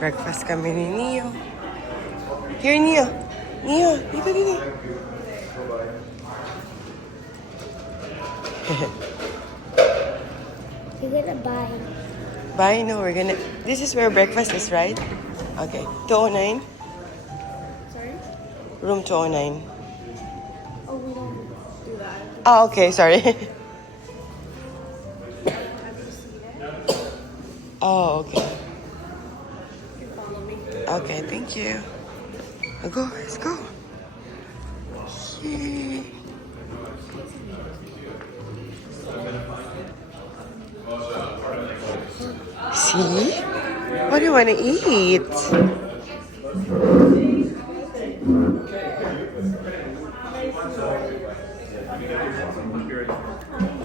Breakfast kami ni Neo. Here, Neo. Neo, dito, dito. You're gonna buy. Bye, no, we're gonna... This is where breakfast is, right? Okay. 209? Sorry? Room 209. Oh, we don't do that. Ah, okay, sorry. Have you seen it? Oh, okay. You can follow me. Okay, thank you. Let's go. Yay. See? What do you want to eat?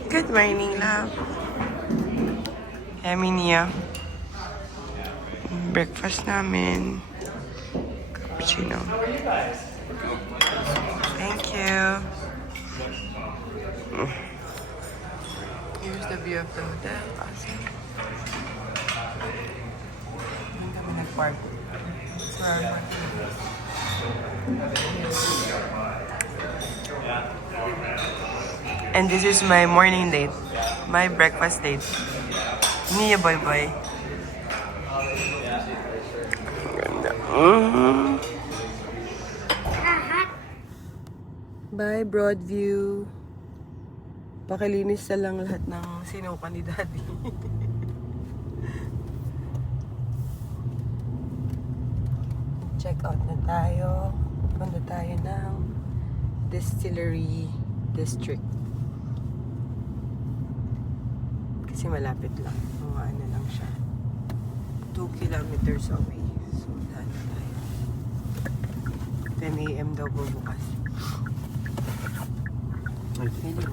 Good morning, love. Kami niya. Breakfast namin. Cappuccino. Thank you. Here's the view of the hotel. Awesome. Doon kami nag-park. That's where our parking is. And this is my morning date. My breakfast date. Niya boy boy. Ganda. Bye, Broadview. Pakilinis na lang lahat ng sinuka ni Daddy. Check out na tayo. Punta tayo ng Distillery District. Kasi malapit lang. Mga ano lang siya. 2 kilometers away. So, daan na tayo. 10 a.m. daw bukas. Ay, Hello.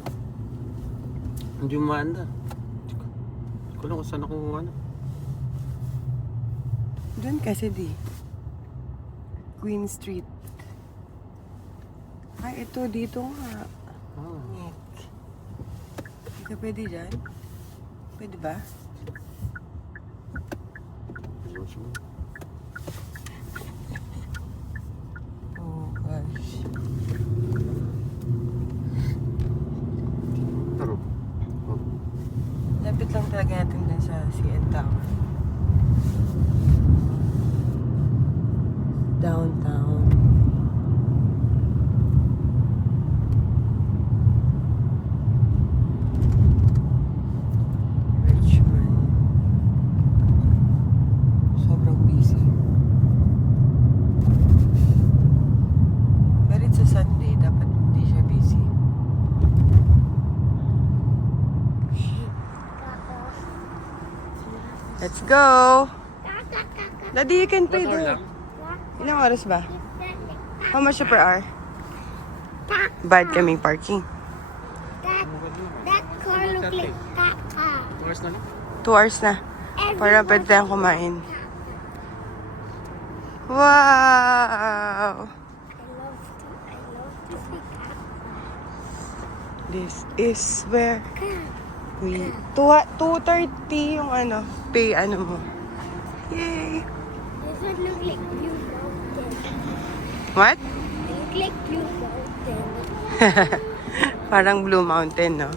hindi umaanda. Hindi ko lang kung saan ako ano. Doon kasi di. Queen Street. Ay, ito. Dito nga. Ah, Nick. Hindi ka pwede dyan? Pwede ba? ayos mo. Oh, gosh. Pero, oh, Lapit lang talaga natin dun sa CN Tower. Downtown. Richmond. Sobrang busy. But it's a Sunday. Dapat hindi siya busy. Let's go! Daddy, you can pay there. Ilang oras ba? How much per hour? Bad kaming parking. That car look like Tata. oras na lang. 2 hours na. Para pwede tayong kumain. Wow! I love to see Tata. This is where we... 2:30 yung ano, pay ano mo. Yay! This one look like Blue Mountain. What? It look like Blue Mountain. Parang Blue Mountain, no?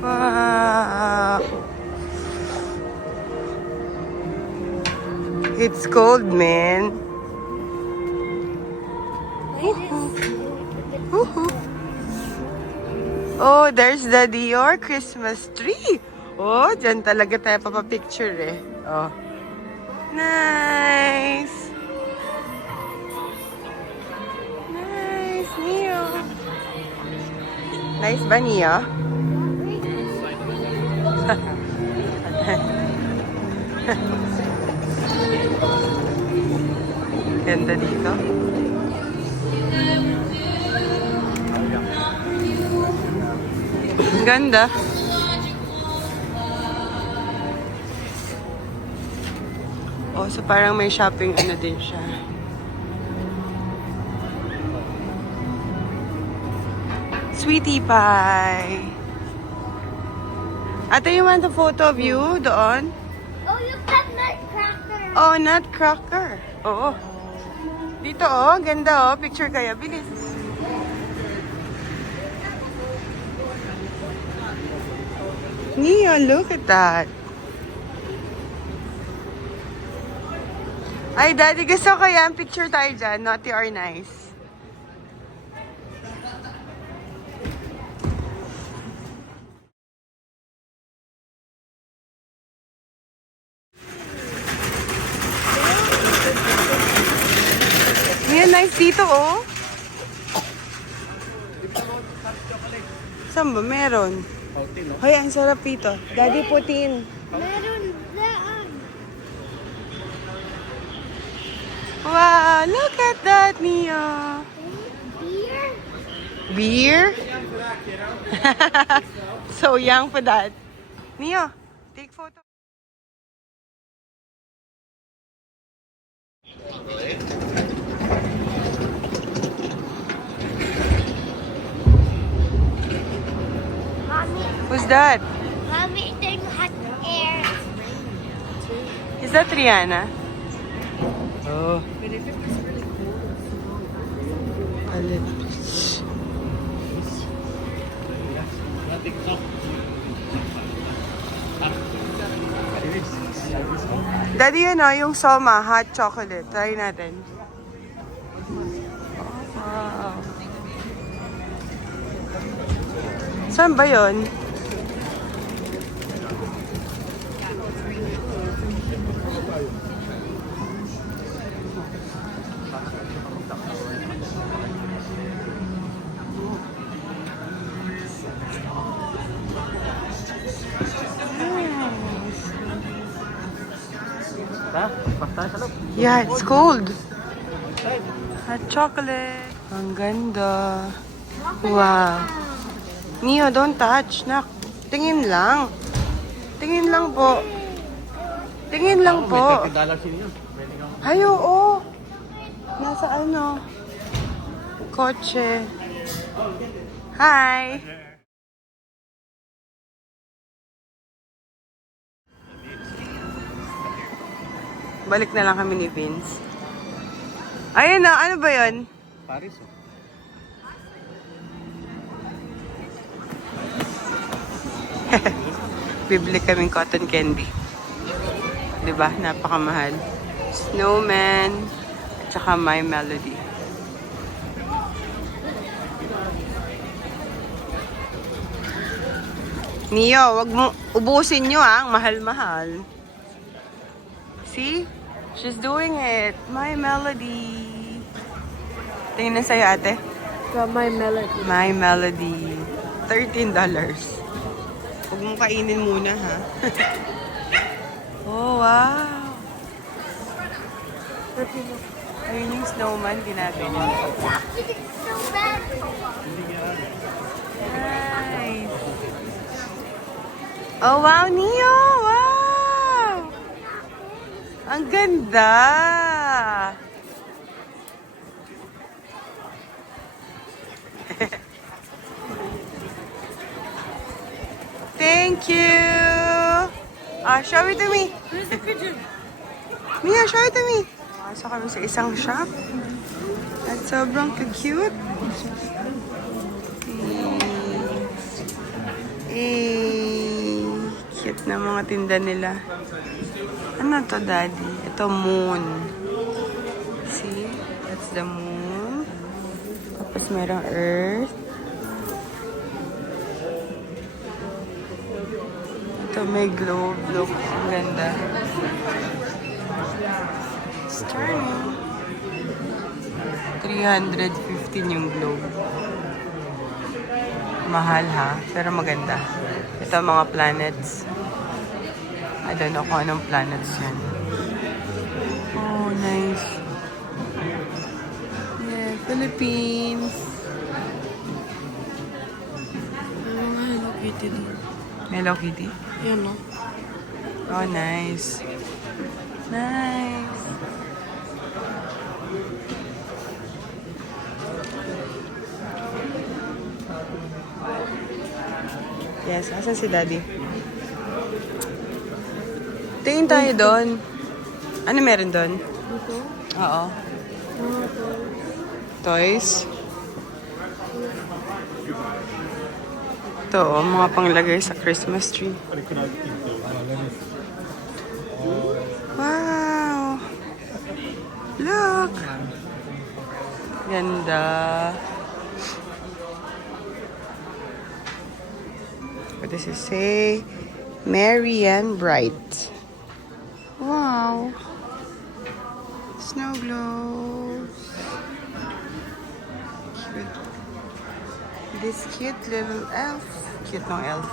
Wow! It's cold, man. Woohoo! Oh, there's the Dior Christmas tree. Oh, dyan talaga tayo papapicture eh. Oh. Nice! Nice, Neo. Nice ba, Neo? Ganda dito. Ganda. Oh, so parang may shopping ano din siya. Sweetie pie. Ate, you want a photo of you doon? Oh, look at that cracker. Oh, nutcracker. Oo. Dito, oh. Ganda, oh. Picture kaya. Bilis. Nia, look at that. Ay, Daddy, gusto ko yan. Picture tayo dyan. Naughty or nice. Nia, nice dito, oh. Saan ba? Meron. Fountain, no? Hoy, ang sarap dito. Daddy, putin. Meron daan. Wow, look at that, Nia. Beer. Beer? So young for that. Nia, take photo. Mommy, Who's that? mommy, there's hot air. Is that Rihanna? Oh. Daddy, ano, yung Soma, hot chocolate. Try natin. Oh, wow. Saan ba yun? Ha? Basta sa loob. Yeah, it's cold. Hot chocolate. Ang ganda. Wow. Neo, don't touch. Nak, tingin lang. Tingin lang po. Tingin lang po. May $30 yun. Pwede kang... Ay, oo. Nasa ano? Kotse. Hi. Balik na lang kami ni Vince. Ayun na, ano ba yun? Paris, oh. Bibili kaming cotton candy. Diba? Napakamahal. Snowman. At saka My Melody. Neo, wag mo ubusin nyo ang mahal-mahal. See? She's doing it. My Melody. Tingnan sa'yo, ate. My melody. My Melody. $13. Huwag mong kainin muna, ha? Oh, wow. Ayun yung snowman, dinagay niya. So bad. Nice. Oh, wow, Neo! Wow! Ang ganda! Thank you! Show it to me. Where's the pigeon? Mia, show it to me. Pasok kami sa isang shop. At sobrang cute. Cute na mga tinda nila. Ano to, Daddy? Ito, moon. See? That's the moon. Tapos merong earth. Ito, may globe. Look, ang ganda. It's turning. 315 yung globe. Mahal, ha? Pero maganda. Ito, mga planets. I don't know kung anong planets yan. Oh, nice. Yeah, Philippines. Hello Kitty. Hello, Kitty. Yan no. Oh, nice. Nice. Yes, asan si Daddy? Tingin tayo doon. Ano meron doon? Dito? Oo. Ito. Toys. Ito, mga panglagay sa Christmas tree. Wow! Look! Ganda. What does it say? Merry and bright. Wow! Snow globes. Cute. This cute little elf. Cute no elf.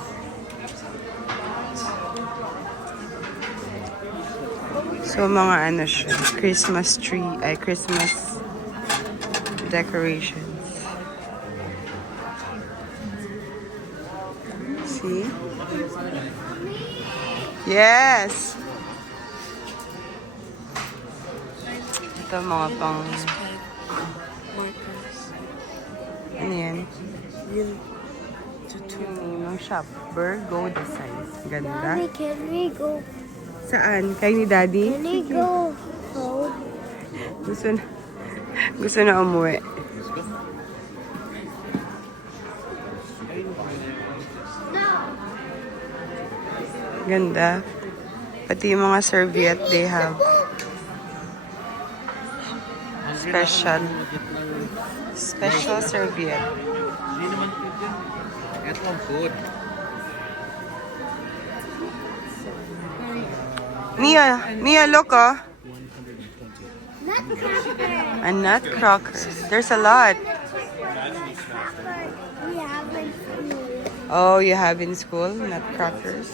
So, mga ano siya, Christmas tree, ay Christmas decorations. See? Yes! Ito mga pang, Markers. ano yan? Yun. Yung shop, Virgo Design. Ganda. Mommy, can we go? Saan? Kay ni Daddy? Can we go home? Gusto na umuwi. Ganda. Pati yung mga serviette, they have special serviette. Hindi naman food yun. Ito ang food. Nia, look oh. Nutcracker. A nutcracker. There's a lot. We have in school. Oh, you have in school nutcrackers?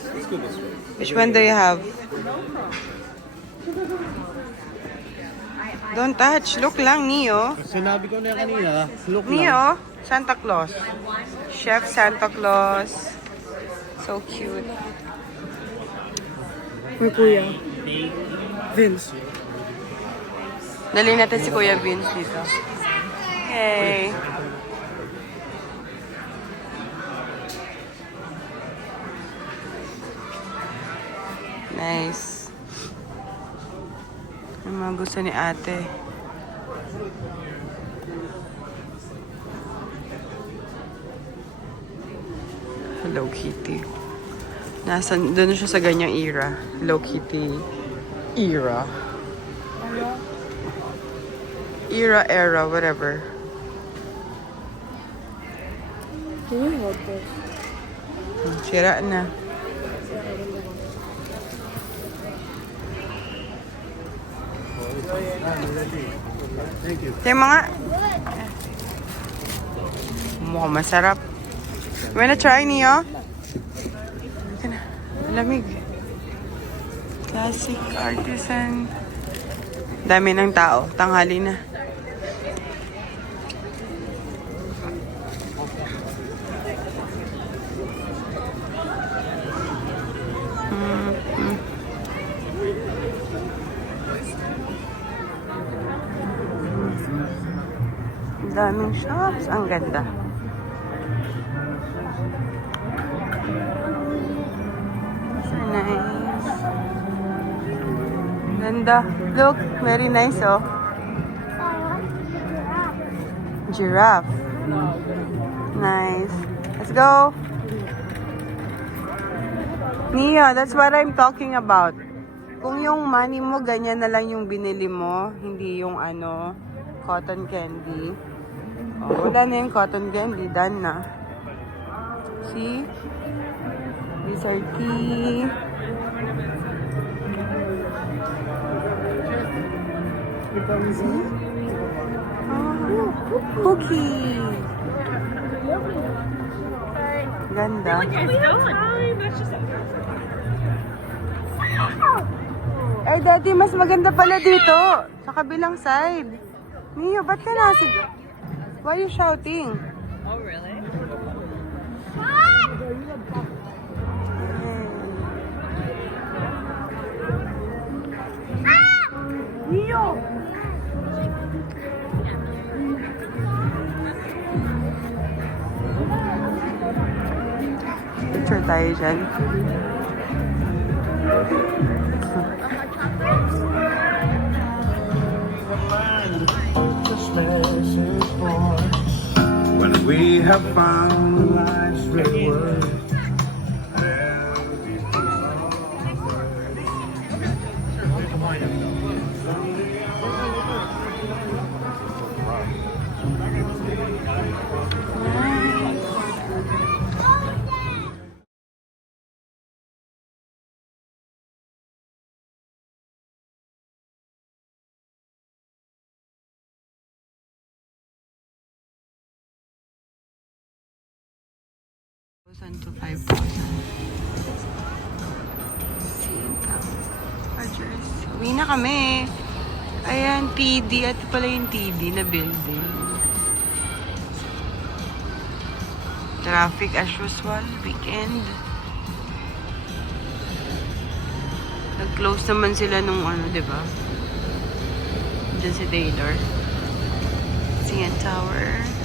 Which one do you have? Don't touch. Look lang, Neo. Sinabi ko na kanina, look lang. Neo, Santa Claus. Chef Santa Claus. So cute. May kuya. Vince. Dali natin si Kuya Vince dito. Okay. Nice. Yung mga gusto ni ate. Hello Kitty. Doon siya sa ganyang era. Hello Kitty era. Era, whatever. Can you hold this? Sira na. Thank you. Yung mga... Mukhang masarap. Wanna try niyo? Lamig. Classic artisan. Dami ng tao. Tanghali na. Daming shops. Ang ganda. So nice. Ganda. Look, very nice oh. Giraffe. Nice. Let's go. Nia, that's what I'm talking about. Kung yung money mo, ganyan na lang yung binili mo. Hindi yung ano, cotton candy. Oh, wala na yung cotton candy. Done na. See? These are tea. See? Oh, cookie. Ganda. Ay, Daddy, mas maganda pala dito. Sa kabilang side. Mio, ba't ka nasig? Why are you shouting? Oh, really? Neo! Picture tayo dyan. have found life's reward. To 5,000. Sita. Rogers. Uwi na kami. Ayan, TD. At pala yung TD na building. Traffic as usual. Weekend. Nag-close naman sila nung ano, diba? Diyan si Taylor. CN Tower.